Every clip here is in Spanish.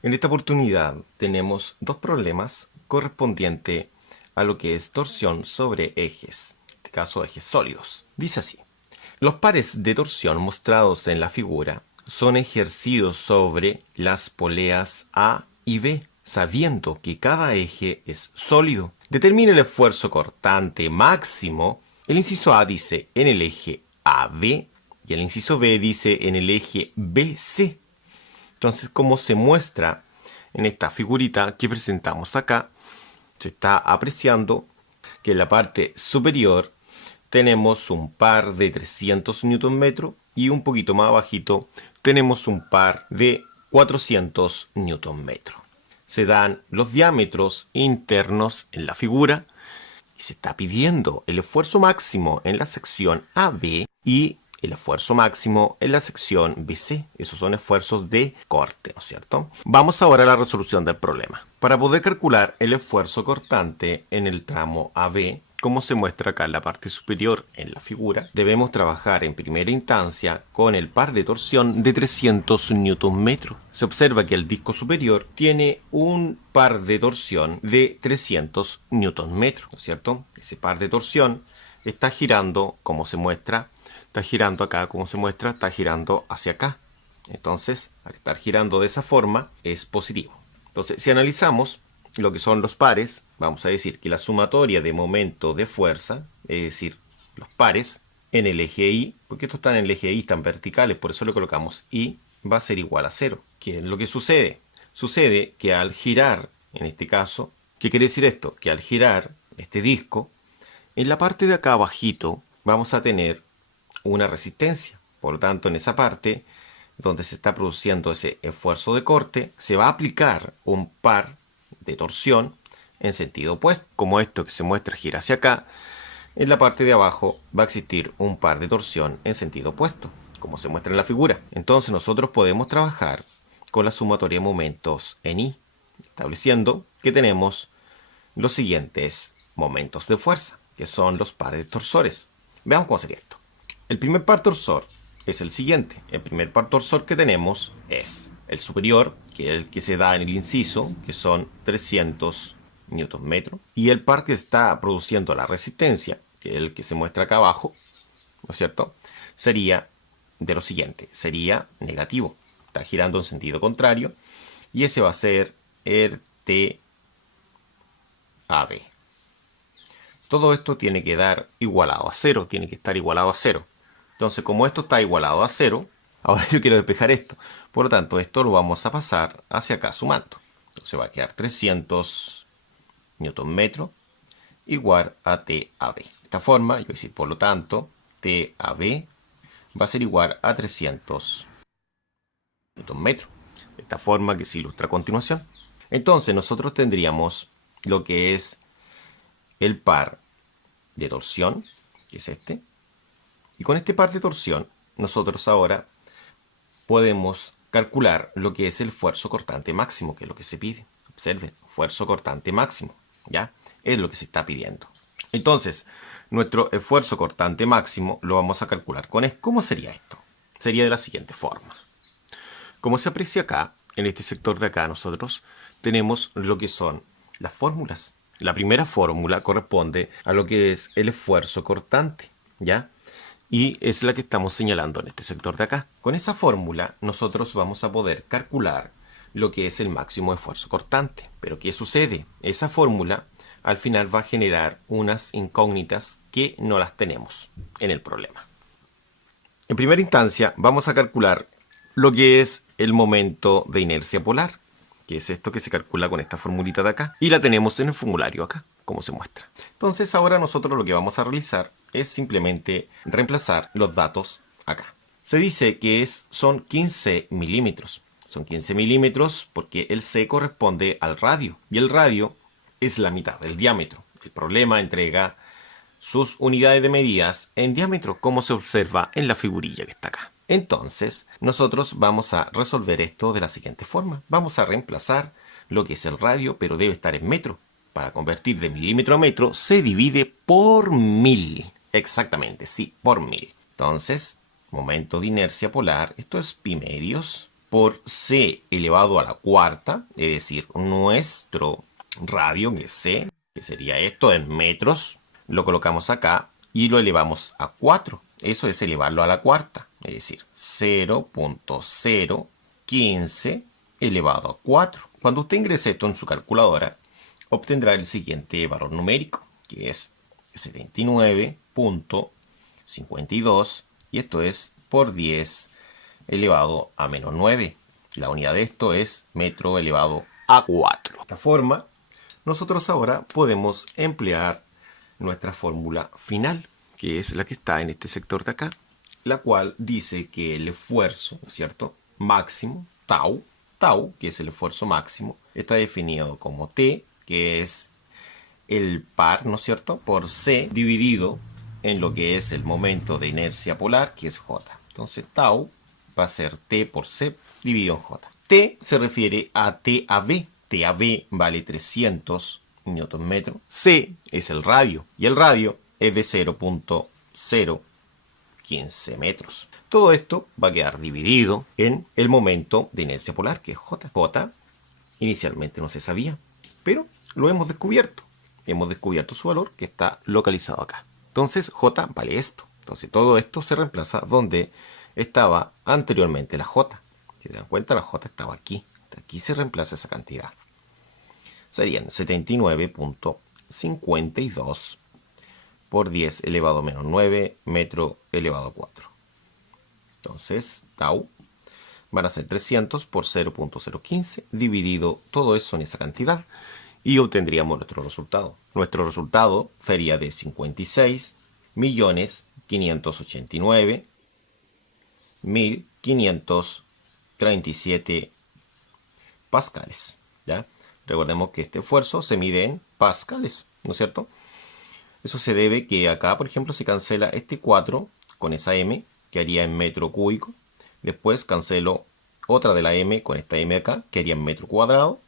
En esta oportunidad tenemos dos problemas correspondientes a lo que es torsión sobre ejes, en este caso ejes sólidos. Dice así: los pares de torsión mostrados en la figura son ejercidos sobre las poleas A y B, sabiendo que cada eje es sólido. Determina el esfuerzo cortante máximo. El inciso A dice en el eje AB y el inciso B dice en el eje BC. Entonces, como se muestra en esta figurita que presentamos acá, se está apreciando que en la parte superior tenemos un par de 300 Nm y un poquito más abajito tenemos un par de 400 Nm. Se dan los diámetros internos en la figura y se está pidiendo el esfuerzo máximo en la sección AB y el esfuerzo máximo en la sección BC. Esos son esfuerzos de corte, ¿no es cierto? Vamos ahora a la resolución del problema. Para poder calcular el esfuerzo cortante en el tramo AB, como se muestra acá en la parte superior en la figura, debemos trabajar en primera instancia con el par de torsión de 300 Nm. Se observa que el disco superior tiene un par de torsión de 300 Nm, ¿no es cierto? Ese par de torsión está girando, como se muestra, está girando acá, como se muestra, está girando hacia acá. Entonces, al estar girando de esa forma, es positivo. Entonces, si analizamos lo que son los pares, vamos a decir que la sumatoria de momento de fuerza, es decir, los pares, en el eje Y, porque estos están en el eje Y, están verticales, por eso le colocamos Y, va a ser igual a 0. ¿Qué es lo que sucede? Sucede que al girar, en este caso, ¿qué quiere decir esto? Que al girar este disco, en la parte de acá abajito, vamos a tener una resistencia. Por lo tanto, en esa parte donde se está produciendo ese esfuerzo de corte, se va a aplicar un par de torsión en sentido opuesto. Como esto que se muestra gira hacia acá, en la parte de abajo va a existir un par de torsión en sentido opuesto, como se muestra en la figura. Entonces nosotros podemos trabajar con la sumatoria de momentos en Y, estableciendo que tenemos los siguientes momentos de fuerza, que son los pares de torsores. Veamos cómo sería esto. El primer par torsor es el siguiente. El primer par torsor que tenemos es el superior, que es el que se da en el inciso, que son 300 Nm. Y el par que está produciendo la resistencia, que es el que se muestra acá abajo, ¿no es cierto? Sería de lo siguiente. Sería negativo. Está girando en sentido contrario. Y ese va a ser el TAB. Todo esto tiene que dar igualado a 0. Tiene que estar igualado a 0. Entonces, como esto está igualado a 0, ahora yo quiero despejar esto. Por lo tanto, esto lo vamos a pasar hacia acá sumando. Entonces va a quedar 300 Nm igual a TAB. De esta forma, yo voy a decir, por lo tanto, TAB va a ser igual a 300 Nm. De esta forma que se ilustra a continuación. Entonces, nosotros tendríamos lo que es el par de torsión, que es este. Y con este par de torsión, nosotros ahora podemos calcular lo que es el esfuerzo cortante máximo, que es lo que se pide. Observen, esfuerzo cortante máximo, ¿ya? Es lo que se está pidiendo. Entonces, nuestro esfuerzo cortante máximo lo vamos a calcular con esto. ¿Cómo sería esto? Sería de la siguiente forma. Como se aprecia acá, en este sector de acá, nosotros tenemos lo que son las fórmulas. La primera fórmula corresponde a lo que es el esfuerzo cortante, ¿ya? Y es la que estamos señalando en este sector de acá. Con esa fórmula nosotros vamos a poder calcular lo que es el máximo esfuerzo cortante. Pero ¿qué sucede? Esa fórmula al final va a generar unas incógnitas que no las tenemos en el problema. En primera instancia vamos a calcular lo que es el momento de inercia polar, que es esto que se calcula con esta formulita de acá. Y la tenemos en el formulario acá, como se muestra. Entonces ahora nosotros lo que vamos a realizar es simplemente reemplazar los datos acá. Se dice que son 15 milímetros. Son 15 milímetros porque el C corresponde al radio. Y el radio es la mitad del diámetro. El problema entrega sus unidades de medidas en diámetro, como se observa en la figurilla que está acá. Entonces, nosotros vamos a resolver esto de la siguiente forma. Vamos a reemplazar lo que es el radio, pero debe estar en metro. Para convertir de milímetro a metro, se divide por 1000. Exactamente, sí, por 1000. Entonces, momento de inercia polar, esto es pi medios por c elevado a la cuarta, es decir, nuestro radio, que es c, que sería esto en metros, lo colocamos acá y lo elevamos a 4. Eso es elevarlo a la cuarta, es decir, 0.015 elevado a 4. Cuando usted ingrese esto en su calculadora, obtendrá el siguiente valor numérico, que es 79.52, y esto es por 10 elevado a menos 9. La unidad de esto es metro elevado a 4. De esta forma, nosotros ahora podemos emplear nuestra fórmula final, que es la que está en este sector de acá, la cual dice que el esfuerzo, ¿no es cierto?, máximo, tau, que es el esfuerzo máximo, está definido como T, que es el par, ¿no es cierto?, por C dividido en lo que es el momento de inercia polar, que es J. Entonces, tau va a ser T por C dividido en J. T se refiere a TAV. TAV vale 300 Nm. C es el radio, y el radio es de 0.015 metros. Todo esto va a quedar dividido en el momento de inercia polar, que es J. J inicialmente no se sabía, pero lo hemos descubierto. Hemos descubierto su valor, que está localizado acá. Entonces, J vale esto. Entonces, todo esto se reemplaza donde estaba anteriormente la J. Si se dan cuenta, la J estaba aquí. Aquí se reemplaza esa cantidad. Serían 79.52 por 10 elevado a menos 9 metro elevado a 4. Entonces, tau van a ser 300 por 0.015 dividido todo eso en esa cantidad y obtendríamos nuestro resultado. Nuestro resultado sería de 56.589.537 pascales. ¿Ya? Recordemos que este esfuerzo se mide en pascales, ¿no es cierto? Eso se debe que acá, por ejemplo, se cancela este 4 con esa m, que haría en metro cúbico. Después cancelo otra de la m con esta m acá, que haría en metro cuadrado.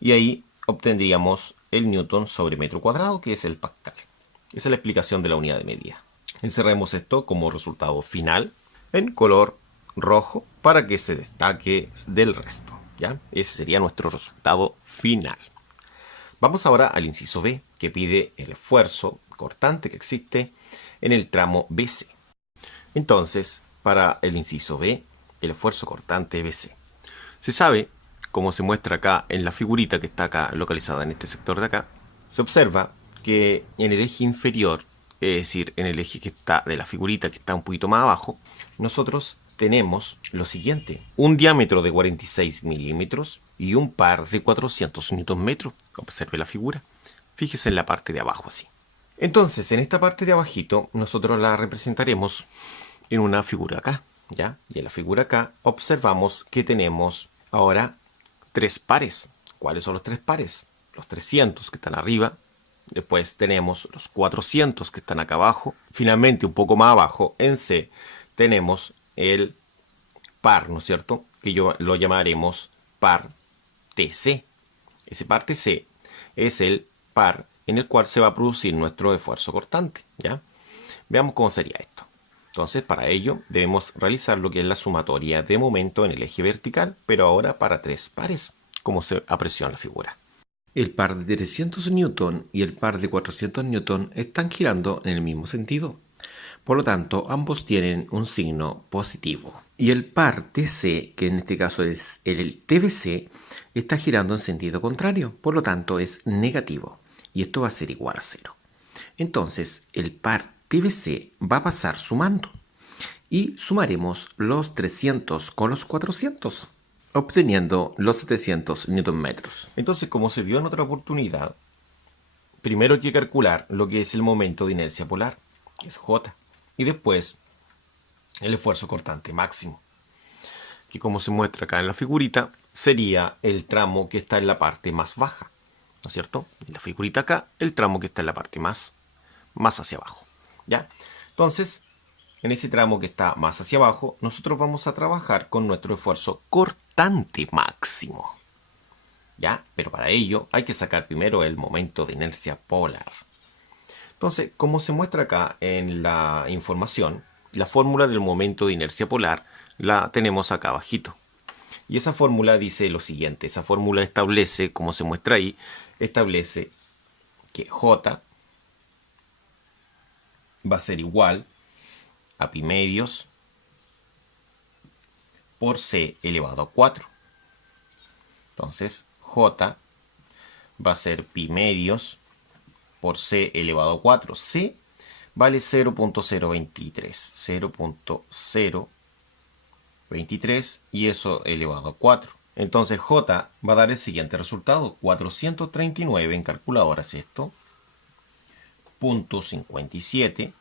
Y ahí obtendríamos el newton sobre metro cuadrado, que es el pascal. Esa es la explicación de la unidad de medida. Encerremos esto como resultado final en color rojo para que se destaque del resto. ¿Ya? Ese sería nuestro resultado final. Vamos ahora al inciso B, que pide el esfuerzo cortante que existe en el tramo BC. Entonces, para el inciso B, el esfuerzo cortante BC. Se sabe, como se muestra acá en la figurita que está acá localizada en este sector de acá, se observa que en el eje inferior, es decir, en el eje que está de la figurita que está un poquito más abajo, nosotros tenemos lo siguiente: un diámetro de 46 milímetros y un par de 400 Nm. Observe la figura. Fíjese en la parte de abajo así. Entonces, en esta parte de abajito, nosotros la representaremos en una figura acá, ¿ya? Y en la figura acá observamos que tenemos ahora 3 pares. ¿Cuáles son los 3 pares? Los 300 que están arriba. Después tenemos los 400 que están acá abajo. Finalmente, un poco más abajo, en C, tenemos el par, ¿no es cierto?, que lo llamaremos par TC. Ese par TC es el par en el cual se va a producir nuestro esfuerzo cortante, ¿ya? Veamos cómo sería esto. Entonces, para ello debemos realizar lo que es la sumatoria de momento en el eje vertical, pero ahora para 3 pares, como se apreció en la figura. El par de 300 Newton y el par de 400 Newton están girando en el mismo sentido. Por lo tanto, ambos tienen un signo positivo. Y el par TC, que en este caso es el TBC, está girando en sentido contrario. Por lo tanto, es negativo. Y esto va a ser igual a 0. Entonces, el par TBC va a pasar sumando. Y sumaremos los 300 con los 400, obteniendo los 700 Nm. Entonces, como se vio en otra oportunidad, primero hay que calcular lo que es el momento de inercia polar, que es J. Y después el esfuerzo cortante máximo, que como se muestra acá en la figurita, sería el tramo que está en la parte más baja, ¿no es cierto? En la figurita acá, el tramo que está en la parte más hacia abajo, ¿ya? Entonces, en ese tramo que está más hacia abajo, nosotros vamos a trabajar con nuestro esfuerzo cortante máximo, ¿ya? Pero para ello hay que sacar primero el momento de inercia polar. Entonces, como se muestra acá en la información, la fórmula del momento de inercia polar la tenemos acá abajito. Y esa fórmula dice lo siguiente. Esa fórmula establece, como se muestra ahí, establece que J va a ser igual a pi medios por C elevado a 4. Entonces, J va a ser pi medios por C elevado a 4. C vale 0.023. 0.023 y eso elevado a 4. Entonces J va a dar el siguiente resultado. 439 en calculadoras esto. 0.57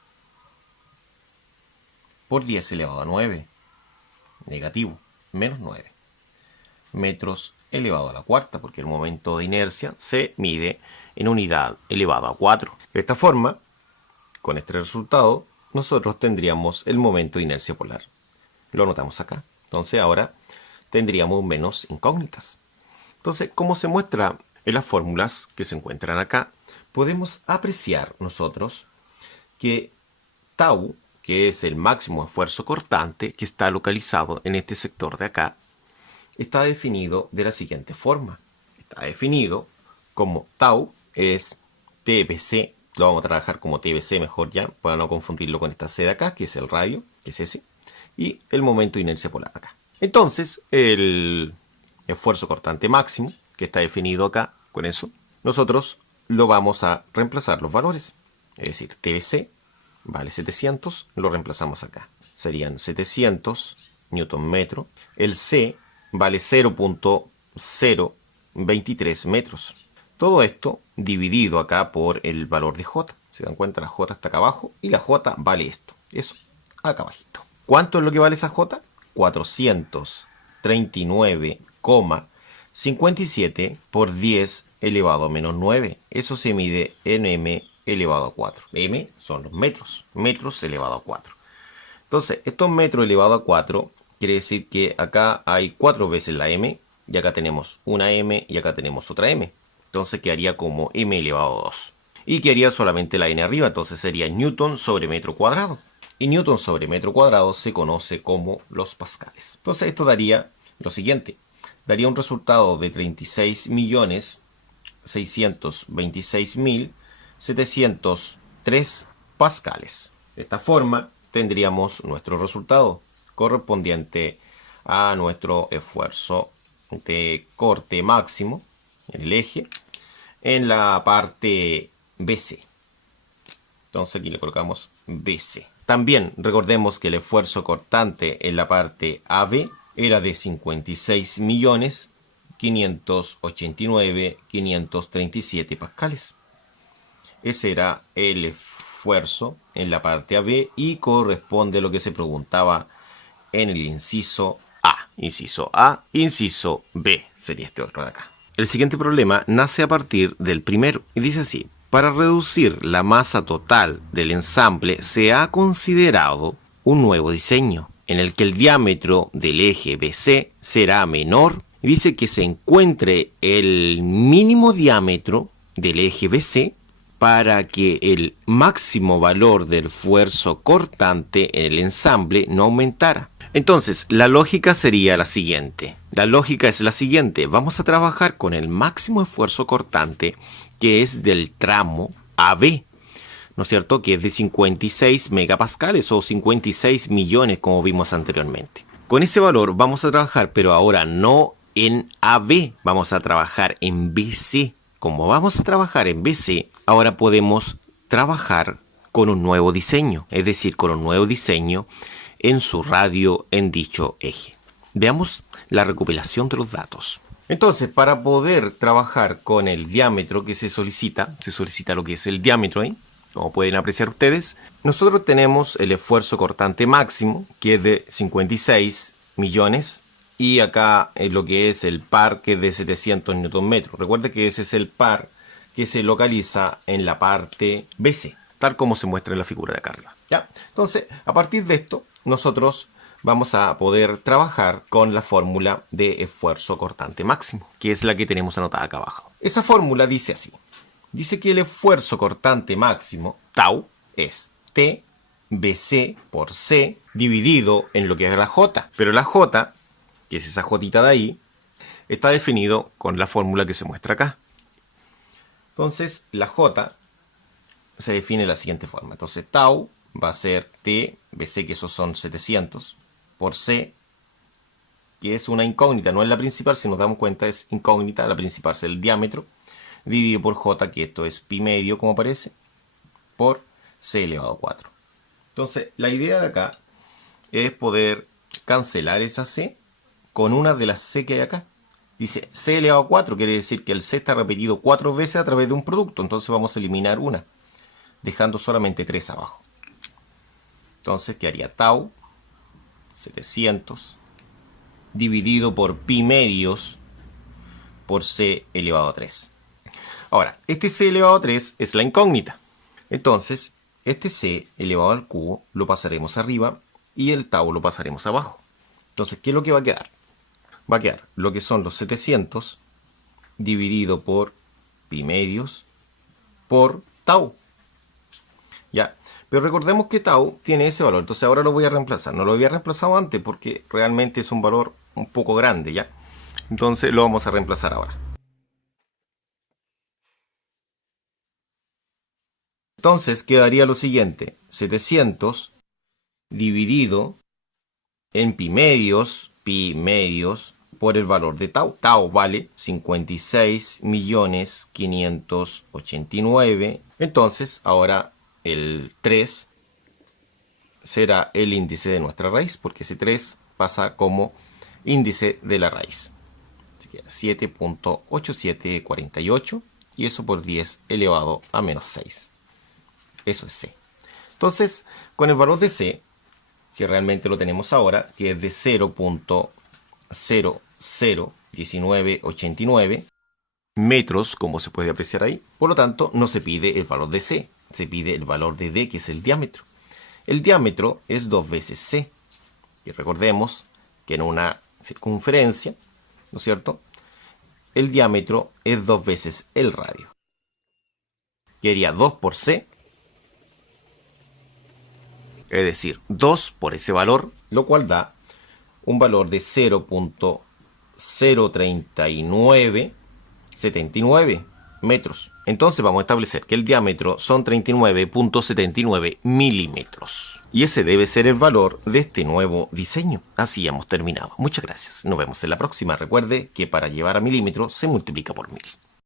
por 10 elevado a 9. Negativo. Menos 9. Metros elevado a la cuarta, porque el momento de inercia se mide en unidad elevado a 4. De esta forma, con este resultado, nosotros tendríamos el momento de inercia polar. Lo anotamos acá. Entonces ahora tendríamos menos incógnitas. Entonces, como se muestra en las fórmulas que se encuentran acá, podemos apreciar nosotros que tau, que es el máximo esfuerzo cortante que está localizado en este sector de acá, está definido de la siguiente forma. Está definido como tau es TBC, lo vamos a trabajar como TBC mejor ya, para no confundirlo con esta C de acá, que es el radio, que es ese, y el momento de inercia polar acá. Entonces, el esfuerzo cortante máximo, que está definido acá, con eso, nosotros lo vamos a reemplazar los valores. Es decir, TBC vale 700, lo reemplazamos acá. Serían 700 newton metro. El C vale 0.023 metros. Todo esto dividido acá por el valor de J. Se dan cuenta, la J está acá abajo y la J vale esto. Eso, acá abajito. ¿Cuánto es lo que vale esa J? 439,57 por 10 elevado a menos 9. Eso se mide en m elevado a 4. M son los metros. Metros elevado a 4. Entonces, estos metros elevado a 4 quiere decir que acá hay 4 veces la m. Y acá tenemos una m y acá tenemos otra m. Entonces quedaría como m elevado a 2. Y quedaría solamente la n arriba. Entonces sería newton sobre metro cuadrado. Y newton sobre metro cuadrado se conoce como los pascales. Entonces esto daría lo siguiente. Daría un resultado de 36.626.703 pascales. De esta forma tendríamos nuestro resultado correspondiente a nuestro esfuerzo de corte máximo en el eje en la parte BC. Entonces aquí le colocamos BC. También recordemos que el esfuerzo cortante en la parte AB era de 56.589.537 pascales. Ese era el esfuerzo en la parte AB y corresponde a lo que se preguntaba en el inciso A. Inciso A, inciso B sería este otro de acá. El siguiente problema nace a partir del primero y dice así. Para reducir la masa total del ensamble se ha considerado un nuevo diseño en el que el diámetro del eje BC será menor y dice que se encuentre el mínimo diámetro del eje BC para que el máximo valor del esfuerzo cortante en el ensamble no aumentara. Entonces, la lógica sería la siguiente. La lógica es la siguiente. Vamos a trabajar con el máximo esfuerzo cortante que es del tramo AB, ¿no es cierto? Que es de 56 megapascales o 56 millones como vimos anteriormente. Con ese valor vamos a trabajar, pero ahora no en AB, vamos a trabajar en BC. Como vamos a trabajar en BC, ahora podemos trabajar con un nuevo diseño, es decir, con un nuevo diseño en su radio en dicho eje. Veamos la recopilación de los datos. Entonces, para poder trabajar con el diámetro que se solicita lo que es el diámetro ahí, como pueden apreciar ustedes, nosotros tenemos el esfuerzo cortante máximo, que es de 56 millones, y acá es lo que es el par, que es de 700 Nm. Recuerde que ese es el par que se localiza en la parte BC, tal como se muestra en la figura de acá arriba. ¿Ya? Entonces, a partir de esto, nosotros vamos a poder trabajar con la fórmula de esfuerzo cortante máximo, que es la que tenemos anotada acá abajo. Esa fórmula dice así. Dice que el esfuerzo cortante máximo, tau, es TBC por C dividido en lo que es la J. Pero la J que es esa jotita de ahí, está definido con la fórmula que se muestra acá. Entonces, la j se define de la siguiente forma. Entonces, tau va a ser t, bc, que esos son 700, por c, que es una incógnita, no es la principal, si nos damos cuenta es incógnita, la principal es el diámetro, dividido por j, que esto es pi medio, como aparece, por c elevado a 4. Entonces, la idea de acá es poder cancelar esa c con una de las c que hay acá. Dice c elevado a 4, quiere decir que el c está repetido 4 veces a través de un producto. Entonces vamos a eliminar una, dejando solamente 3 abajo. Entonces quedaría tau 700 dividido por pi medios por c elevado a 3. Ahora, este c elevado a 3 es la incógnita. Entonces, este c elevado al cubo lo pasaremos arriba y el tau lo pasaremos abajo. Entonces, ¿qué es lo que va a quedar? Va a quedar lo que son los 700 dividido por pi medios por tau. ¿Ya? Pero recordemos que tau tiene ese valor. Entonces ahora lo voy a reemplazar. No lo había reemplazado antes porque realmente es un valor un poco grande, ¿ya? Entonces lo vamos a reemplazar ahora. Entonces quedaría lo siguiente. 700 dividido en pi medios por el valor de tau. Tau vale 56.589.000. Entonces, ahora el 3 será el índice de nuestra raíz, porque ese 3 pasa como índice de la raíz. Así que 7.8748 y eso por 10 elevado a menos 6. Eso es c. Entonces, con el valor de c, que realmente lo tenemos ahora, que es de 0.001989 metros, como se puede apreciar ahí. Por lo tanto, no se pide el valor de c, se pide el valor de d, que es el diámetro. El diámetro es 2 veces c. Y recordemos que en una circunferencia, ¿no es cierto?, el diámetro es 2 veces el radio. Quedaría 2 por c, es decir, 2 por ese valor, lo cual da un valor de 0.03979 metros. Entonces vamos a establecer que el diámetro son 39.79 milímetros. Y ese debe ser el valor de este nuevo diseño. Así hemos terminado. Muchas gracias. Nos vemos en la próxima. Recuerde que para llevar a milímetros se multiplica por 1000.